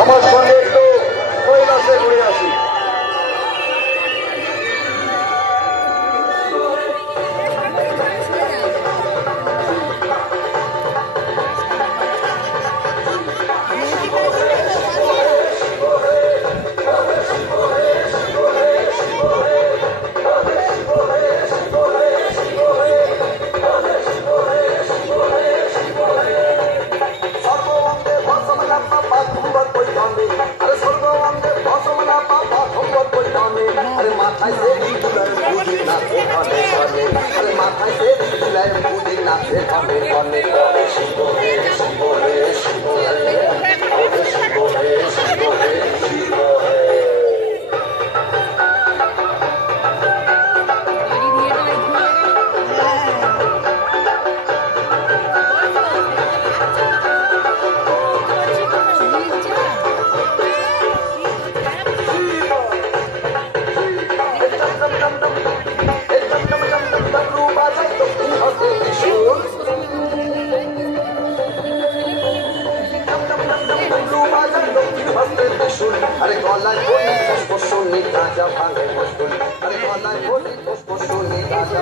আমার সঙ্গে একটু কৈলাসে ঘুরে আসি। अरे गलाय बोली पुष्प सुनी गाजा भांगे मुस्कुल अरे गलाय बोली पुष्प सुनी गाजा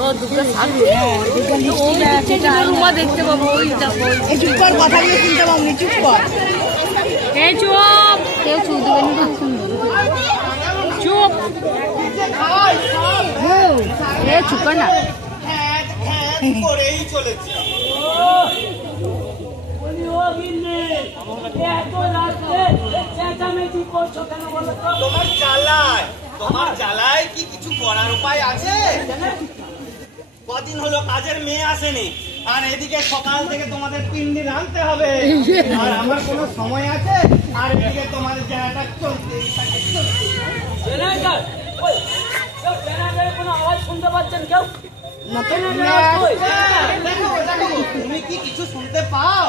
ও দুর্গা সাথে দুর্গা লিস্টে রুমা দেখতে পাবো ওইটা এই চুপ কর কথা দিয়ে শুনতে পাবো নি চুপ কর এই চুপ কেউ চুপ দিবেন না চুপ এ চুপ কর না করেই চলেছে তোমার জ্বালায় কি কিছু করার উপায় আছে? কদিন হলো কাজের মেয়ে আসেনি, আর এদিকে সকাল থেকে তোমাদের পিন্ডি রাঁধতে হবে, আর আমার কোনো সময় আছে? আর এদিকে তোমাদের জায়গাটা চলতেই থাকে। কোনো আওয়াজ শুনতে পাচ্ছেন কেউ? তুমি কি কিছু শুনতে পাও?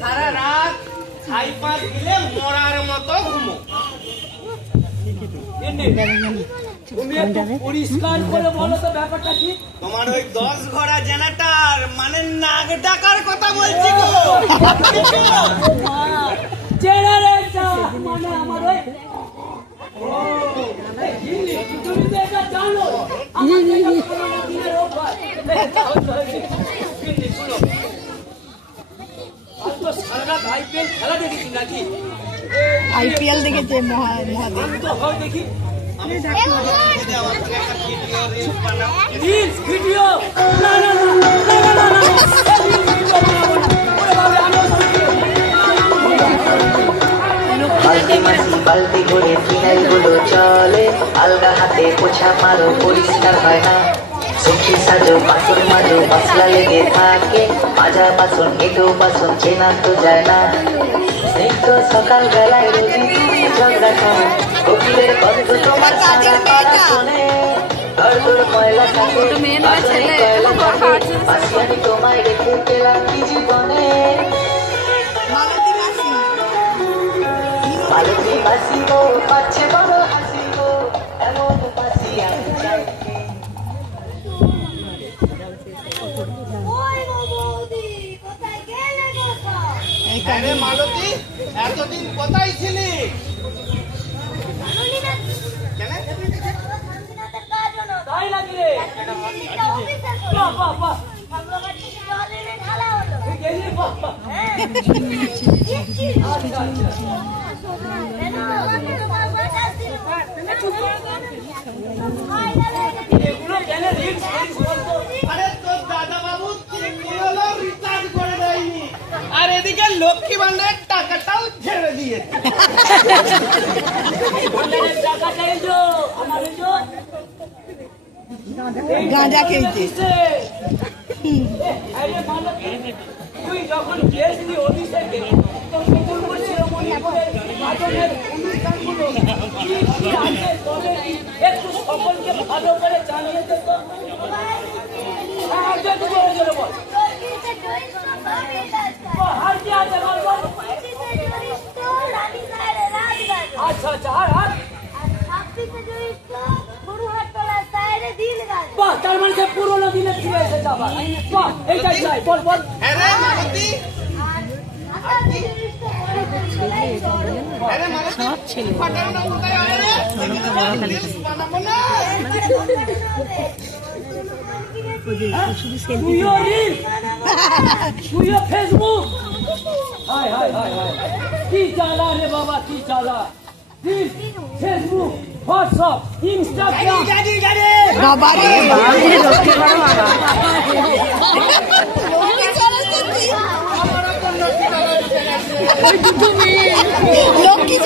সারা রাত ছাই পাঁচ দিলে মরার মতো ঘুমো। পরিষ্কার করে বলো তো ব্যাপারটা কি? তোমার ওই 10 ঘোড়া জেনারেটর মানে নাক ডাকার কথা বলছি গো। জেনারেটর মানে আমার ওই তুমি তো এটা জানো খেলা দেখেছি নাকি? আইপিএল দেখেছে মহাদেব দেখি বালতি মাসি বালতি করে ফিনাইল গুলো চলে, আলগা হাতে পোছা মারো পরিষ্কার হয় না, সখী সাজো বাসন মাজো মশলা লেগে থাকে, মাজা বাসন এটো বাসন চেনা তো যায় না, স্নিগ্ধ সকাল বেলায় রোজি তুমি ঝগড়া খাও, কোকিলের গন্ধ তোমার সারা পাড়া শোনে, ঘর ময়লা থাকে বাসনে কয়লা থাকে, আসিয়ানি তোমায় রেখে পেলাম কি জীবনে, মালতী মাসি গো পাচ্ছে বড় হাসি গো, এমন মাসি আমি চাই। আরে মালতী, এতদিন কোথায় ছিলি? তাই নাকি রে? আরে তোর দাদা বাবু রিচার্জ করে দেয়নি, আর এদিকে লক্ষ্মী ভান্ডারের টাকাটাও ছেড়ে দিয়েছে। গাঁজা খেয়েছে তুই যখন গিয়েছিলি অভিষেকে একটু সকলকে ভালো করে জানিয়ে যেত। আচ্ছা আচ্ছা আর তার মানে পুরোনো দিনের ফিরে এসেছে। আবার বাহ, এইটাই চাই, বল বল। হ্যাঁ রে মালতী, হ্যাঁ রে মালতী, সব ছেলে ফাটানো না কোথায় আরে রে? বানাবো না। শুধু সেলফি তুইও রিল, তুইও ফেসবুক, হায় হায় হায় হায়, কি জ্বালা রে বাবা, কি জ্বালা। রিল, ফেসবুক, হোয়াটসঅ্যাপ, ইনস্টাগ্রাম, বাবা রে লক্ষ্মী বড় বাবা ওই দুটো মেয়ে লক্ষ্মী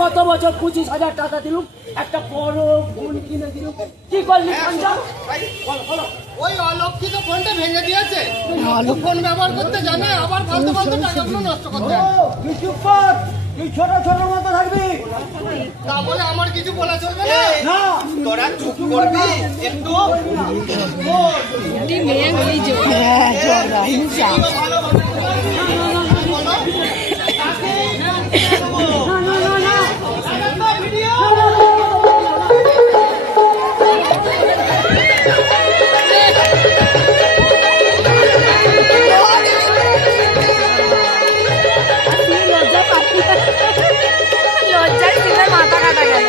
গত বছর 25,000 টাকা দিলুম, একটা বড় ফোন কিনে দিলুম, কি করলি সঞ্জা? ওই অলক্ষিত ফোনটা ভেঙে দিয়েছে, ফোন ব্যবহার করতে জানে, আবার ফালতু ফালতু টাকাগুলো নষ্ট করতে হয়। তুই চুপ কর, তুই ছোট ছোট মতো থাকবি, তা বলে আমার কিছু বলা চলবে না। না তোরা চুপ করবি একটু। মেয়ে হলেই হ্যাঁ জগা হিংসা লজ্জায় ছেলে মাথা কাটা গেল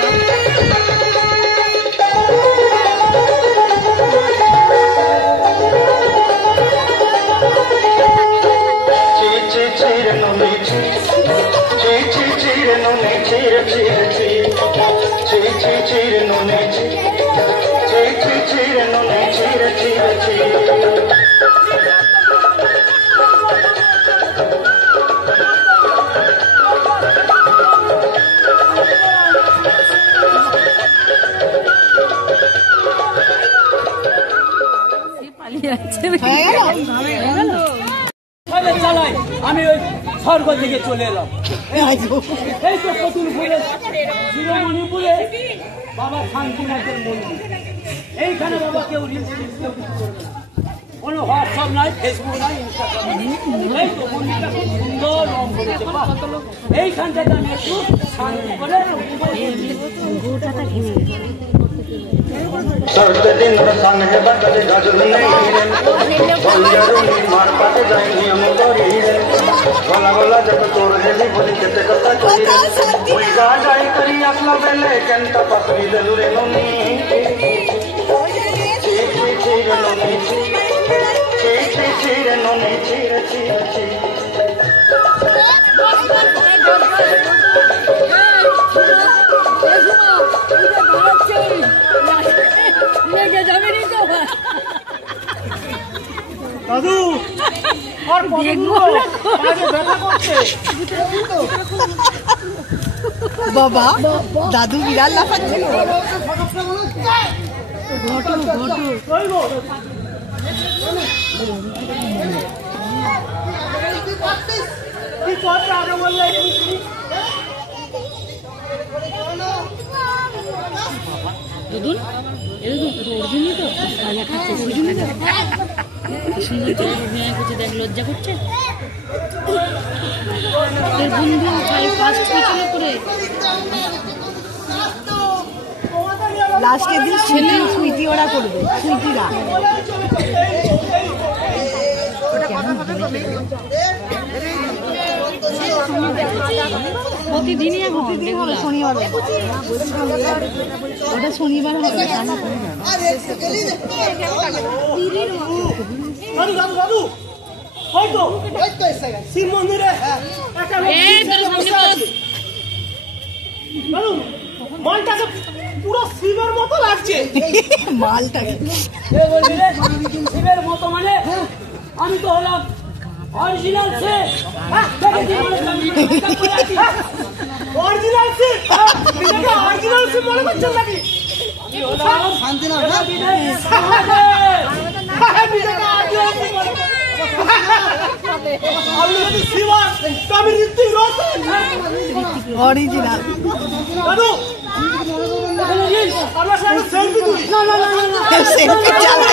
চালাই, আমি ওই স্বর্গ থেকে চলে এলাম। এই তো কতুলপুরে শিরোমণিপুরে বাবা শান্তিনাথের মন্দির, এইখানে বাবা কেউ রিলস কেউ কিছু করবে না, কোনো হোয়াটসঅ্যাপ নাই, ফেসবুক নাই, ইনস্টাগ্রাম নাই। এই তো মন্দিরটা খুব সুন্দর রং করেছে, এইখানটাতে আমি একটু শান্তি করে सर्द दिन सन है बदल गजल नहीं बोलियारुनी मार पाते जाएंगे हम तोरी गला गला जब तोड़ देली बोली केते कथा कोई कोई गा जाए करी असला बेले केंता पसरी देलु रे नोनी ची ची ची रे नोनी ची ची ची रे नोनी ची रे ची ची দাদু আর ব্যথা করছে বাবা দাদু বিড়াল লাফাচ্ছে ঘটু ঘটু কি করছে আগে বললে দুদুন এরকম অর্জুনই তো খাজা খাচ্ছে অর্জুনই তো সুন্দর করে অভিনয় করছে, দেখ লজ্জা করছে তোর বন্ধু খালি ফার্স্ট পিছনে করে লাস্টের দিন ছেলে সুইটি ওরা করবে, সুইটিরা প্রতিদিনই এখন শনিবার ওটা শনিবার হবে দাদু হয়তো শিব মন্দিরে মালটাকে পুরো শিবের মতো লাগছে। মালটাকে শিবের মতো মানে আমি তো হলাম অরিজিনাল সে অরিজিনাল সে অরিজিনাল সে মনে করছেন নাকি? শান্তি না অরিজিনাল দাদু সেলফি তুই সেলফি চালা